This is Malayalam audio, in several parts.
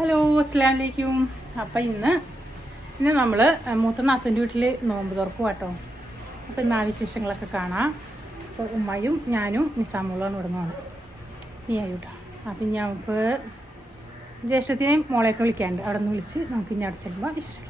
ഹലോ അസ്സാം വലൈക്കും അപ്പം ഇന്ന് ഇന്ന് നമ്മൾ മൂത്ത നാത്തന്റെ വീട്ടിൽ നോമ്പ് തുറക്കും കേട്ടോ അപ്പോൾ ഇന്ന് ആ വിശേഷങ്ങളൊക്കെ കാണാം. അപ്പോൾ ഉമ്മയും ഞാനും നിസാമുള്ളാണ് ഇവിടെ നിന്ന് നീ ആയിട്ടോ? അപ്പം ഞങ്ങൾക്ക് ജ്യേഷ്ഠത്തിനെയും മോളെയൊക്കെ വിളിക്കാനുണ്ട്. അവിടെ നിന്ന് വിളിച്ച് നമുക്ക് ഇനി അവിടെ ചെല്ലുമ്പോൾ വിശേഷങ്ങളാണ്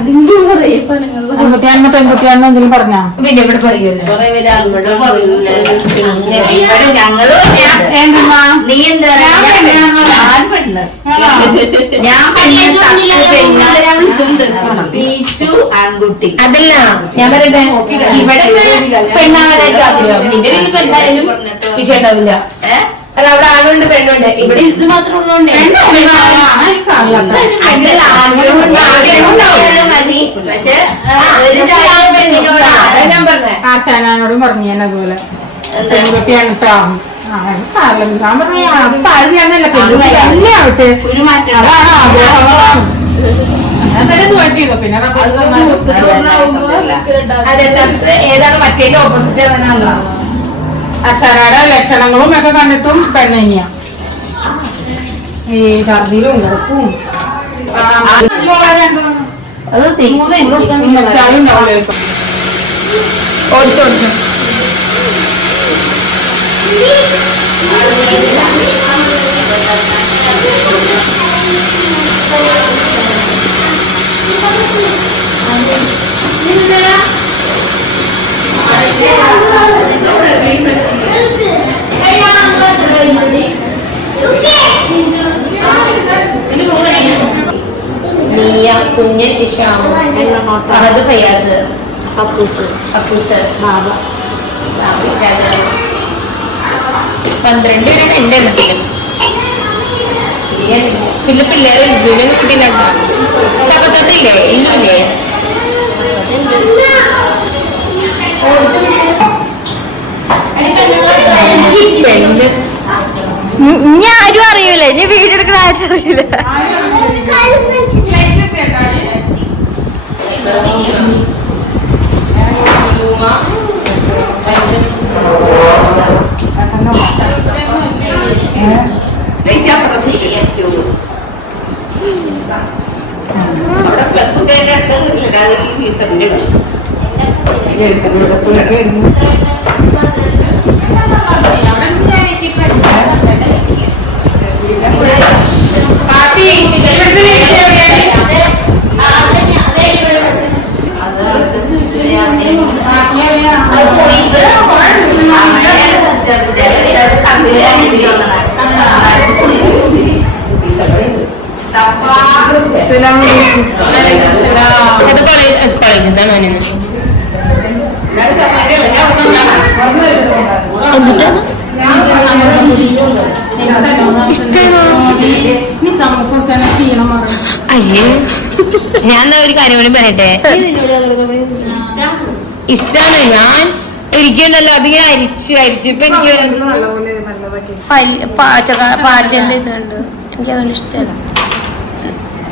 പെൺകുട്ടിയാണെന്ന് പെൺകുട്ടിയാണെന്ന് എന്തെങ്കിലും പറഞ്ഞാ? പിന്നെ ഇവിടെ പറയൂല. ഇവിടെ ഞങ്ങൾ നീ എന്താ ആൺകുട്ടി. അതല്ല. ഞാൻ പറയട്ടെ? ഇവിടെ പെണ്ണാവരായിട്ട് ആഗ്രഹം. നിന്റെ വീട്ടിൽ എന്തായാലും വിഷയം ഉണ്ടാവില്ല ഏ? അല്ല അവിടെ ആണുണ്ട് പെണ്ണുണ്ട്. ഇവിടെ ഇസ് മാത്രം ഉള്ളതുകൊണ്ടേ മതി. പക്ഷെ ഞാൻ പറഞ്ഞേ. പറഞ്ഞു ഞാൻ അതുപോലെ? പെൺകുട്ടിയാണ് കേട്ടോ. ഞാൻ പറഞ്ഞു അത് പെൺകുട്ടി ആവട്ടെ മാറ്റം അതാണ് അത് ഏതാണ് മറ്റേന്റെ ഓപ്പോസിറ്റ് അവനാണല്ലോ. അക്ഷരയുടെ ലക്ഷണങ്ങളും ഒക്കെ കണ്ടിട്ടും പെണ്ണന്നെയാ ഈ ഛർദിയിലും ഉറപ്പും. അത് ചായ ഉണ്ടാവില്ല? ഇപ്പൊ കുഞ്ഞൻ ഇഷാം ഫഹദ് ഫയാസ്. അപ്പൂസ്. അപ്പൂസ്. പന്ത്രണ്ട് പേരാണ് എന്റെ എണ്ണത്തിൽ പിന്നെ പിള്ളേരെ ജൂനിയർ കുട്ടിയിലുണ്ടോ ശബദത്തില്ലേ? ഇല്ലേ ഇനി ആരും അറിയൂല. ഇനി വീടെടുക്കുന്ന ആരും അറിയില്ല അത് കോളേജ് കോളേജിൽ ഞാൻ ഞാൻ ക്ഷീണം മാറും അയ്യേ. ഞാൻ ഒരു കാര്യം കൂടി പറയട്ടെ? ഇഷ്ടാണ്. ഞാൻ ഇരിക്കണ്ടല്ലോ അതിങ്ങനെ അരിച്ചു അരിച്ചു ഇപ്പൊ എനിക്ക് പാചക പാചകന്റെ ഇതുണ്ട്. എനിക്ക് അതുകൊണ്ട് ഇഷ്ടമല്ല.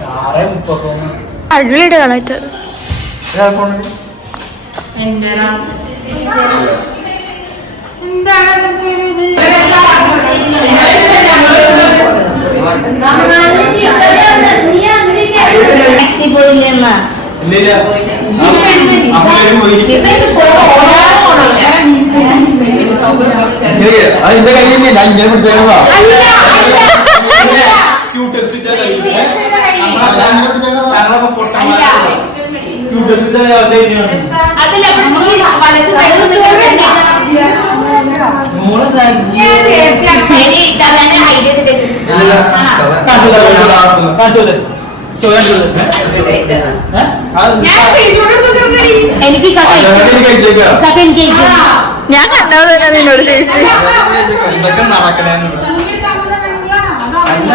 ഞാൻ അടിപൊളിയുടെ കളായിട്ട്. എന്താണ് അതിന്റെ കയ്യിൽ ഞാൻ ഇങ്ങനെ പിടിച്ചേക്കുന്നതാ അതല്ല അപ്പോൾ നീ വലത് വലത് നിൽക്കുന്നുണ്ടെങ്കിൽ ഇനി തന്നെ ഐഡിയ എനിക്ക് കഥ എനിക്ക് ഞാൻ കണ്ടത് തന്നെ നിന്നോട് ചേച്ചി എന്തൊക്കെ നടക്കണേന്ന് അല്ല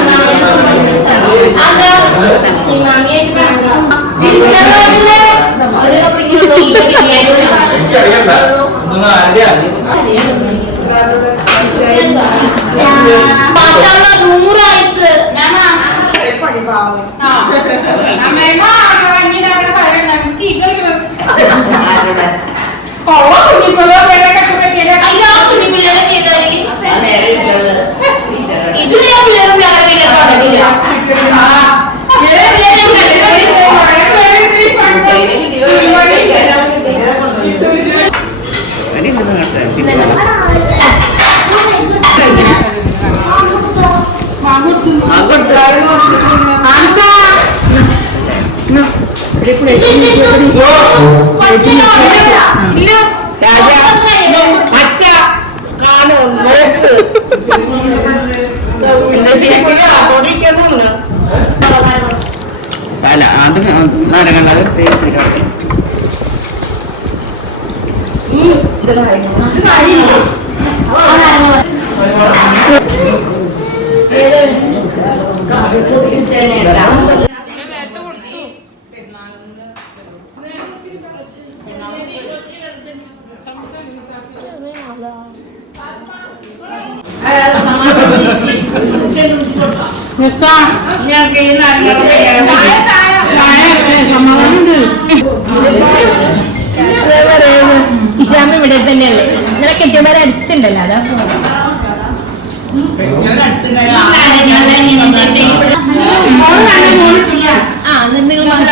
അവിടെ ഇന്റേൺഷിപ്പാ മധുരം ഉണ്ടല്ലേ ഷിമാനെ കിട്ടില്ലല്ലോ നൂറ് വയസ്സ് അയ്യോ ആ കുഞ്ഞു പിള്ളേരെ ചെയ്താൽ ഇതുവരെ ആ പിള്ളേരെ വേറെ വീട്ടിൽ പറഞ്ഞിട്ടില്ല വേറെ പിള്ളേരെ അല്ല അത് നാരങ്ങ അത് ടേസ്റ്റ് ഇഷാമ ഇവിടെ തന്നെയല്ലേ? ഇന്നലെ കെട്ടിയമാരെ അടുത്തുണ്ടല്ലോ അതാ ആ നിങ്ങൾ ആ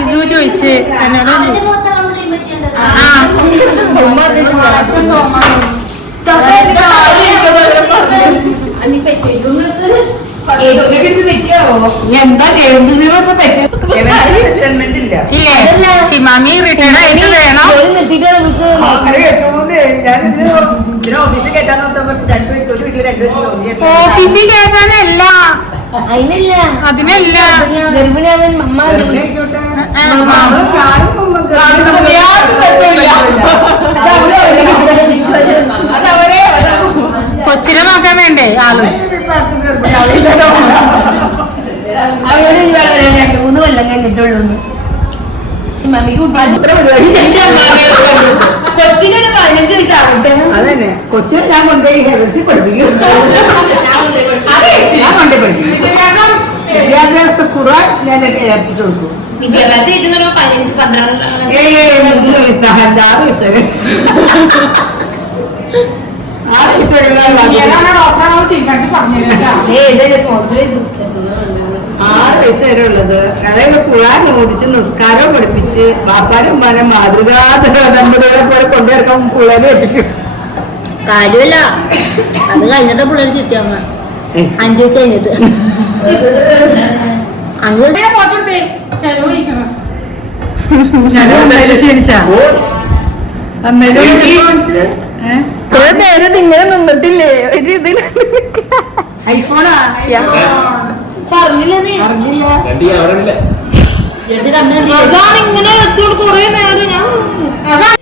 ഇസു ചോദിച്ച് എന്നോട് ഇല്ലേ. ഷിമാമി റിട്ടയർഡ് ആയിട്ട് വേണം. ഓഫീസിൽ കയറാനല്ല അതിനല്ല. ഗർഭിണിയാന്ന് അമ്മ കൊച്ചിനെ നോക്കാൻ വേണ്ടേ ആൾ? അവരോട് രണ്ട് മൂന്ന് കൊല്ലം കഴിഞ്ഞിട്ടുള്ളൂ മമ്മിക്ക് കൊച്ചിനോട് പതിനഞ്ച് വയസ്സാവട്ടെ. അതന്നെ. കൊച്ചിനെ ഞാൻ കൊണ്ടുപോയി ഹെൽസി പഠിപ്പിക്കും. ഞാൻ കൊണ്ടുപോയി പഠിപ്പിക്കും. വിദ്യാഭ്യാസ? കുറ ഞാൻ ഏൽപ്പിച്ചു കൊടുക്കും. വിദ്യാഭ്യാസം കിട്ടുന്ന പതിനഞ്ച് പന്ത്രണ്ട് ഏഴ് ആറ് വയസ്സ് വരെ ആറ് വയസ്സ് വരെയുള്ള സ്പോൺസർ ചെയ്തു ആറ് വയസ്സ് വരെ ഉള്ളത്. അതായത് പുഴാൻ ഓദിച്ച് നിസ്കാരം പഠിപ്പിച്ച് ബാപ്പാരും ഉമ്മാനെ മാതൃകാ നമ്മുടെ പോലെ കൊണ്ടുവരക്കാൻ പിള്ളേരെ ഏൽപ്പിക്കും. കാര്യമല്ല അത് കഴിഞ്ഞിട്ട് പിള്ളേർ ചുറ്റിയമ്മ അഞ്ചു ദിവസം കഴിഞ്ഞിട്ട്. കുറെ നേരം ഇങ്ങനെ നിന്നിട്ടില്ലേ? ഒരു ഇതിന് ഐഫോണാ? പറഞ്ഞില്ലേ. നീ അറിഞ്ഞില്ല അതാണ് ഇങ്ങനെ വെച്ചോണ്ട് കൊറേ നേരം ഞാൻ ഞാൻ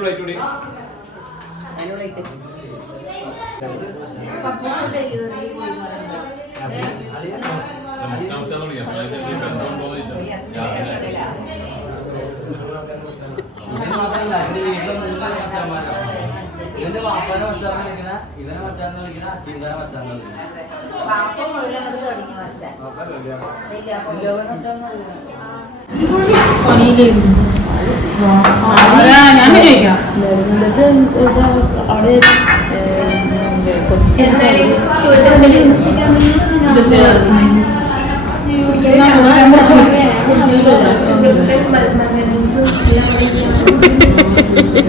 രണ്ട് പ്ലേറ്റ് കൂടി ഇവന്റെ വാപ്പാനെ മച്ചാന്ന് വിളിക്കണ ഇവനെ മച്ചാന്ന് വിളിക്കണ അക്കീംഖാനെ മച്ചാന്ന് വിളിക്കണ ഞാൻ ചോദിക്കാം അവിടെ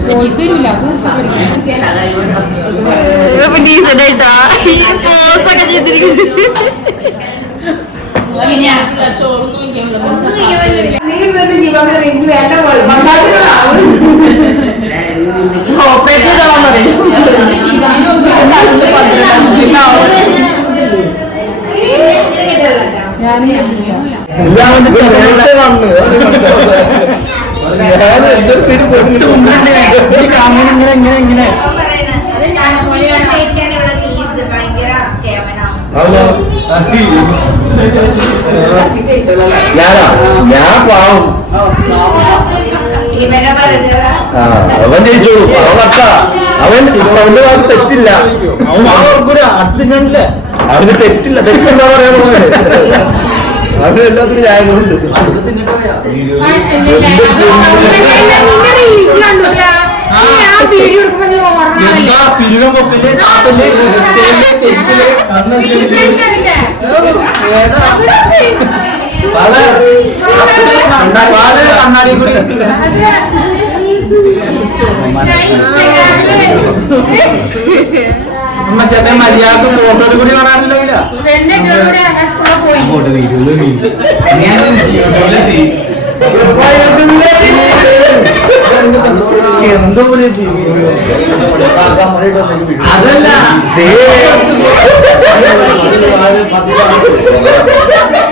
വോയിസ് വരില്ല അത് ആയിട്ടാ ഈ പോസ് ഒക്കെ ചെയ്തിരിക്കുന്നത് ഓപ്പറേറ്റ് ചെയ്തോളാൻ പറയും ഞാനാ? ഞാൻ പാവം. അവൻ ജയിച്ചോളൂ. അവൻ കട്ട അവൻ അവന്റെ ഭാഗത്ത് തെറ്റില്ല. അവന് തെറ്റില്ല. തെറ്റെന്താ പറയാ അവന് എല്ലാത്തിനും ന്യായങ്ങളുണ്ട്. വീഡിയോ കണ്ണാടി കൂടി. മറ്റേ മര്യാദ ഫോട്ടോയിൽ കൂടി കാണാറില്ല എന്തോ അതല്ല.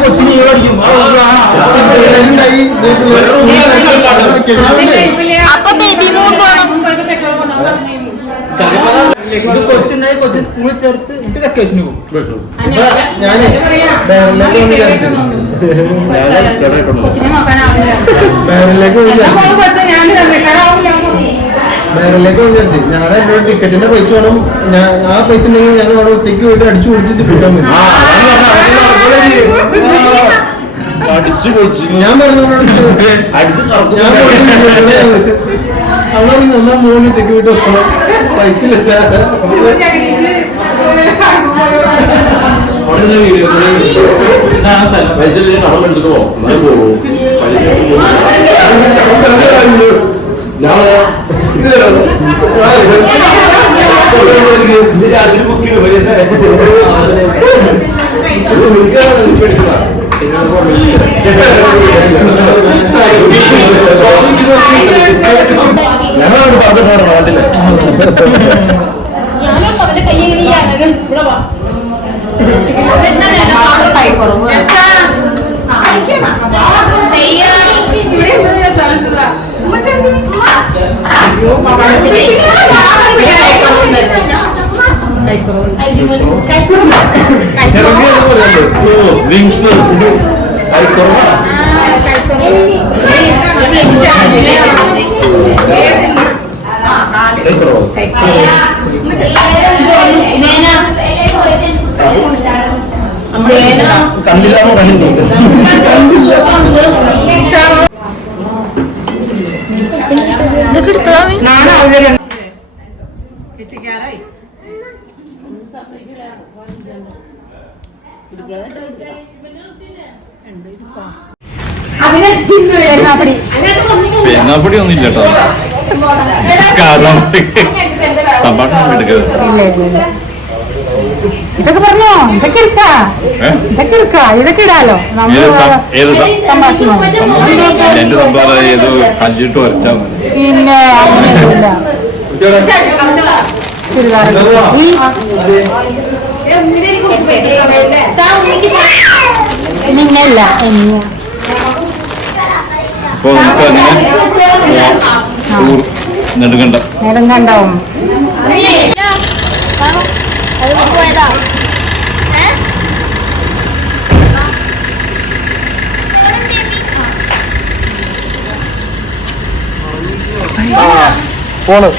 കൊച്ചിന് ഈ പഠിക്കും അപ്പൊ കൊച്ചുണ്ടായി കൊച്ചു സ്കൂളിൽ ചേർത്ത് എന്നിട്ട് വെക്കേഷന് പോകും. വിചാരിച്ചു ഞങ്ങളുടെ എന്നോട് ടിക്കറ്റിന്റെ പൈസ വേണം. ഞാൻ ആ പൈസ ഉണ്ടെങ്കിൽ ഞാൻ അവിടെ ഒറ്റയ്ക്ക് പോയിട്ട് അടിച്ചു പിടിച്ചിട്ട് കിട്ടാൻ പറ്റും. അടിച്ചു പൊളിച്ചു. ഞാൻ പറഞ്ഞു അടിച്ചു അവളെ എന്നാ മോന് ഒറ്റയ്ക്ക് പോയിട്ട് വെക്കണം പൈസ ഇല്ല ഞങ്ങളോട് പറഞ്ഞിട്ടാണ് നാട്ടിലെ. ചെറുകിയ വിങ്സ് കൈക്കുറവാ കണ്ടില്ലാന്ന് പറയുന്നുണ്ട് ഇതൊക്കെ എടുത്തതാ മീ? തേങ്ങാപ്പൊടി ഒന്നും ഇല്ല കേട്ടോ കാരണം സംഭാഷണം എടുക്കരുത്. ഇതൊക്കെ പറഞ്ഞോ? ഇതൊക്കെ എടുക്കാ? ഇതൊക്കെ എടുക്കാ? ഇതൊക്കെ ഇടാലോ? പിന്നെ ചുരിദാർ നിന്നല്ല എന്നെ അപ്പൊ നമുക്ക് അങ്ങനെ നെടുങ്കണ്ട നേരം കണ്ടാവും. അത് പോയതാ? പോണ്.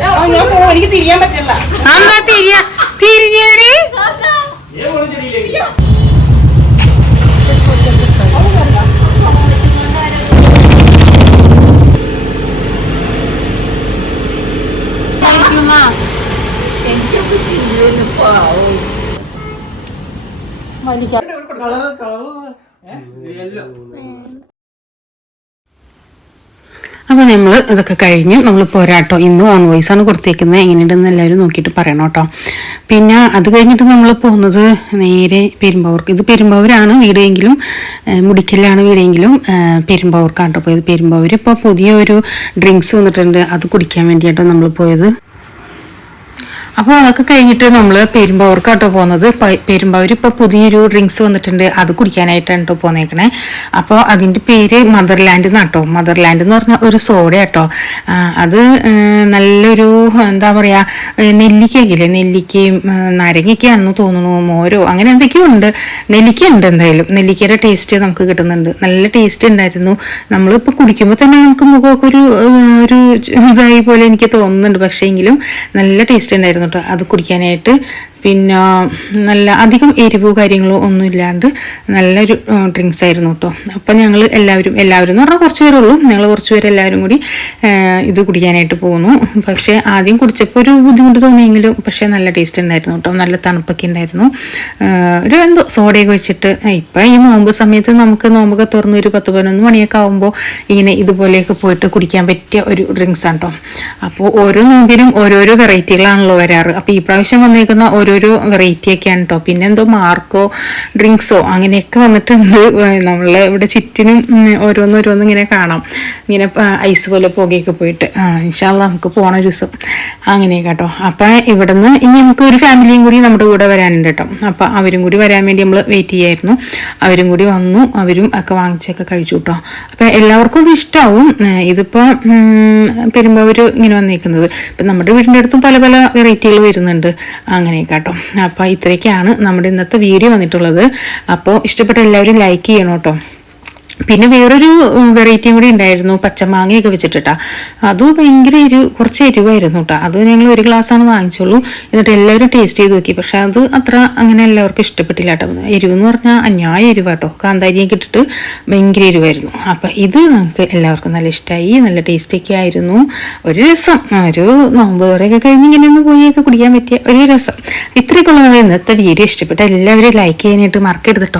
എനിക്ക് തിരിയാൻ പറ്റില്ല. തിരിഞ്ഞേടി വലിക്കാം അപ്പോൾ നമ്മൾ ഇതൊക്കെ കഴിഞ്ഞ് നമ്മൾ പോരാട്ടോ. ഇന്ന് ഓൺ വോയിസ് ആണ് കൊടുത്തേക്കുന്നത്. എങ്ങനെയുണ്ടെന്ന് എല്ലാവരും നോക്കിയിട്ട് പറയണം കേട്ടോ. പിന്നെ അത് കഴിഞ്ഞിട്ട് നമ്മൾ പോകുന്നത് നേരെ പെരുമ്പാവൂർക്ക്. ഇത് പെരുമ്പാവൂരാണ് വീടെങ്കിലും മുടിക്കലാണ് വീടെങ്കിലും പെരുമ്പാവൂർക്കാണ് കേട്ടോ പോയത്. പെരുമ്പാവൂർ ഇപ്പോൾ പുതിയ ഒരു ഡ്രിങ്ക്സ് വന്നിട്ടുണ്ട്. അത് കുടിക്കാൻ വേണ്ടിയിട്ടോ നമ്മൾ പോയത്. അപ്പോൾ അതൊക്കെ കഴിഞ്ഞിട്ട് നമ്മൾ പെരുമ്പാവൂർക്കാട്ടോ പോകുന്നത് പെരുമ്പാവൂർ ഇപ്പോൾ പുതിയൊരു ഡ്രിങ്ക്സ് വന്നിട്ടുണ്ട്. അത് കുടിക്കാനായിട്ടാണ് കേട്ടോ പോന്നേക്കണേ. അപ്പോൾ അതിന്റെ പേര് മദർലാൻഡ് എന്നാട്ടോ മദർലാൻഡ് എന്ന് പറഞ്ഞ ഒരു സോഡ കേട്ടോ അത് നല്ലൊരു എന്താ പറയുക നെല്ലിക്കയില്ലേ? നെല്ലിക്കയും നാരങ്ങയ്ക്കാണെന്ന് തോന്നുന്നു മോരോ അങ്ങനെ എന്തൊക്കെയോ ഉണ്ട്. നെല്ലിക്ക ഉണ്ട് എന്തായാലും. നെല്ലിക്കയുടെ ടേസ്റ്റ് നമുക്ക് കിട്ടുന്നുണ്ട്. നല്ല ടേസ്റ്റ് ഉണ്ടായിരുന്നു. നമ്മളിപ്പോൾ കുടിക്കുമ്പോൾ തന്നെ നമുക്ക് മുഖമൊക്കെ ഒരു ഒരു ഇതായി പോലെ എനിക്ക് തോന്നുന്നുണ്ട്. പക്ഷേ എങ്കിലും നല്ല ടേസ്റ്റ് ഉണ്ടായിരുന്നു. കേട്ടോ അത് കുടിക്കാനായിട്ട് പിന്നെ നല്ല അധികം എരിവോ കാര്യങ്ങളോ ഒന്നും ഇല്ലാണ്ട് നല്ലൊരു ഡ്രിങ്ക്സ് ആയിരുന്നു കേട്ടോ അപ്പം ഞങ്ങൾ എല്ലാവരും എല്ലാവരും എന്ന് പറഞ്ഞാൽ കുറച്ച് പേരുള്ളൂ ഞങ്ങൾ കുറച്ച് പേര് എല്ലാവരും കൂടി ഇത് കുടിക്കാനായിട്ട് പോകുന്നു. പക്ഷേ ആദ്യം കുടിച്ചപ്പോൾ ഒരു ബുദ്ധിമുട്ട് തോന്നിയെങ്കിലും പക്ഷേ നല്ല ടേസ്റ്റ് ഉണ്ടായിരുന്നു കേട്ടോ നല്ല തണുപ്പൊക്കെ ഉണ്ടായിരുന്നു. ഒരു എന്തോ സോഡയൊക്കെ വെച്ചിട്ട് ഇപ്പം ഈ നോമ്പ് സമയത്ത് നമുക്ക് നോമ്പൊക്കെ തുറന്ന് ഒരു പത്ത് പതിനൊന്ന് മണിയൊക്കെ ആകുമ്പോൾ ഇങ്ങനെ ഇതുപോലെയൊക്കെ പോയിട്ട് കുടിക്കാൻ പറ്റിയ ഒരു ഡ്രിങ്ക്സ് ആണ് കേട്ടോ അപ്പോൾ ഓരോ നോമ്പിനും ഓരോരോ വെറൈറ്റികളാണല്ലോ വരാറ്. അപ്പോൾ ഈ പ്രാവശ്യം വന്നേക്കുന്ന ഓരോരോ വെറൈറ്റി ഒക്കെയാണ് കേട്ടോ പിന്നെ എന്തോ മാർക്കോ ഡ്രിങ്ക്സോ അങ്ങനെയൊക്കെ വന്നിട്ടുണ്ട്. നമ്മൾ ഇവിടെ ചുറ്റിനും ഓരോന്നോരോന്നും ഇങ്ങനെ കാണാം. ഇങ്ങനെ ഐസ് പോലെ പുകയൊക്കെ പോയിട്ട്. ഇൻഷാല്ല നമുക്ക് പോണ ഒരു ദിവസം അങ്ങനെ കേട്ടോ അപ്പം ഇവിടുന്ന് ഇനി നമുക്ക് ഒരു ഫാമിലിയും കൂടി നമ്മുടെ കൂടെ വരാനുണ്ട് കേട്ടോ അപ്പം അവരും കൂടി വരാൻ വേണ്ടി നമ്മൾ വെയിറ്റ് ചെയ്യായിരുന്നു. അവരും കൂടി വന്നു. അവരും ഒക്കെ വാങ്ങിച്ചൊക്കെ കഴിച്ചു കേട്ടോ അപ്പം എല്ലാവർക്കും ഇത് ഇഷ്ടമാവും ഇതിപ്പോൾ പെരുമ്പാവൂർ ഇങ്ങനെ വന്നിരിക്കുന്നത് ഇപ്പം നമ്മുടെ വീടിന്റെ അടുത്തും പല പല വെറൈറ്റികൾ വരുന്നുണ്ട്. അങ്ങനെ കേട്ടോ. അപ്പോൾ ഇത്രയൊക്കെയാണ് നമ്മുടെ ഇന്നത്തെ വീഡിയോ വന്നിട്ടുള്ളത്. അപ്പോൾ ഇഷ്ടപ്പെട്ട എല്ലാവരും ലൈക്ക് ചെയ്യണം കേട്ടോ. പിന്നെ വേറൊരു വെറൈറ്റിയും കൂടി ഉണ്ടായിരുന്നു. പച്ചമാങ്ങയൊക്കെ വെച്ചിട്ടാ അത് ഭയങ്കര എരിവ് കുറച്ച് എരിവായിരുന്നു കേട്ടോ അത് ഞങ്ങൾ ഒരു ഗ്ലാസ്സാണ് വാങ്ങിച്ചുള്ളൂ. എന്നിട്ട് എല്ലാവരും ടേസ്റ്റ് ചെയ്ത് നോക്കി. പക്ഷെ അത് അത്ര അങ്ങനെ എല്ലാവർക്കും ഇഷ്ടപ്പെട്ടില്ല കേട്ടോ എരിവ് എന്ന് പറഞ്ഞാൽ അന്യായ എരിവാട്ടോ കാന്താരിയൊക്കെ ഇട്ടിട്ട് ഭയങ്കര എരിവായിരുന്നു. അപ്പം ഇത് നമുക്ക് എല്ലാവർക്കും നല്ല ഇഷ്ടമായി നല്ല ടേസ്റ്റൊക്കെ ആയിരുന്നു. ഒരു രസം. ഒരു നോമ്പ് വരെയൊക്കെ കഴിഞ്ഞ് ഇങ്ങനെ ഒന്ന് പോയൊക്കെ കുടിക്കാൻ പറ്റിയ ഒരു രസം. ഇത്രയൊക്കെ ഉള്ളതാണ് ഇന്നത്തെ വീഡിയോ ഇഷ്ടപ്പെട്ട എല്ലാവരും ലൈക്ക് ചെയ്യാനായിട്ട് മറക്കരുത് കേട്ടോ